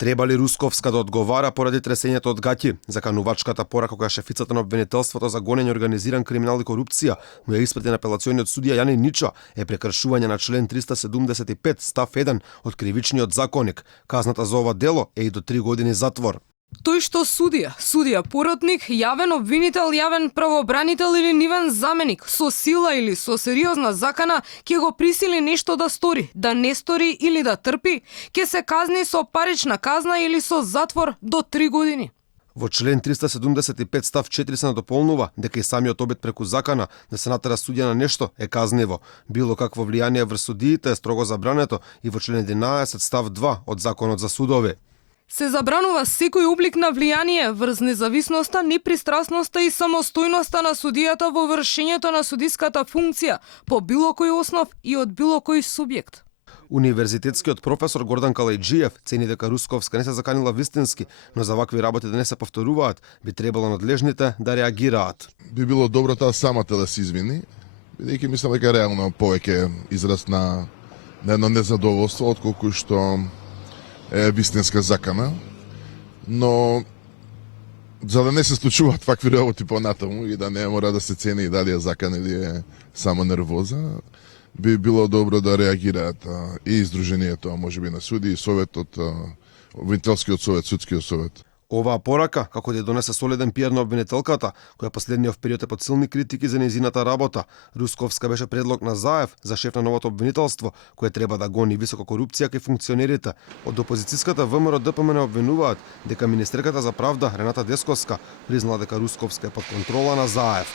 Треба ли Русковска да одговара поради тресењето од гаќи? Заканувачката порака која шефицата на обвинителството за гонење организиран криминал и корупција му ја испрати на апелациониот судија Јани Ничо е прекршување на член 375 став 1 од кривичниот законник. Казната за ова дело е и до 3 години затвор. Тој што судија поротник, јавен обвинител, јавен правобранител или нивен заменик со сила или со сериозна закана ќе го присили нешто да стори, да не стори или да трпи, ќе се казни со парична казна или со затвор до 3 години. Во член 375 став 4 се надополнува дека и самиот обид преку закана да се натера судија на нешто е казниво. Било какво влијание врз судиите е строго забрането и во член 11 став 2 од Законот за судови. Се забранува секој облик на влијание врз независноста, непристрасноста и самостојноста на судијата во вршењето на судиската функција по било кој основ и од било кој субјект. Универзитетскиот професор Гордан Калајџиев цени дека Русковска не се заканила вистински, но за вакви работи да не се повторуваат, би требало надлежните да реагираат. Би било добро таа самата да се извини, бидејќи мислам дека реално повеќе израз на едно незадоволство отколку што е вистинска закана, но за да не се случуваат вакви работи понатаму и да не мора да се цени дали е закана или е само нервоза, би било добро да реагираат и Издруженијето, а можеби на суди, и Советот, Обвинителскиот совет, Судскиот совет. Оваа порака, како да донесе солиден пиар на обвинителката, која последниот период е под силни критики за нејзината работа. Русковска беше предлог на Заев за шеф на новото обвинителство, кое треба да гони висока корупција кај функционерите. Од опозицијската ВМРО ДПМН обвинуваат дека министерката за правда Рената Десковска признала дека Русковска е под контрола на Заев.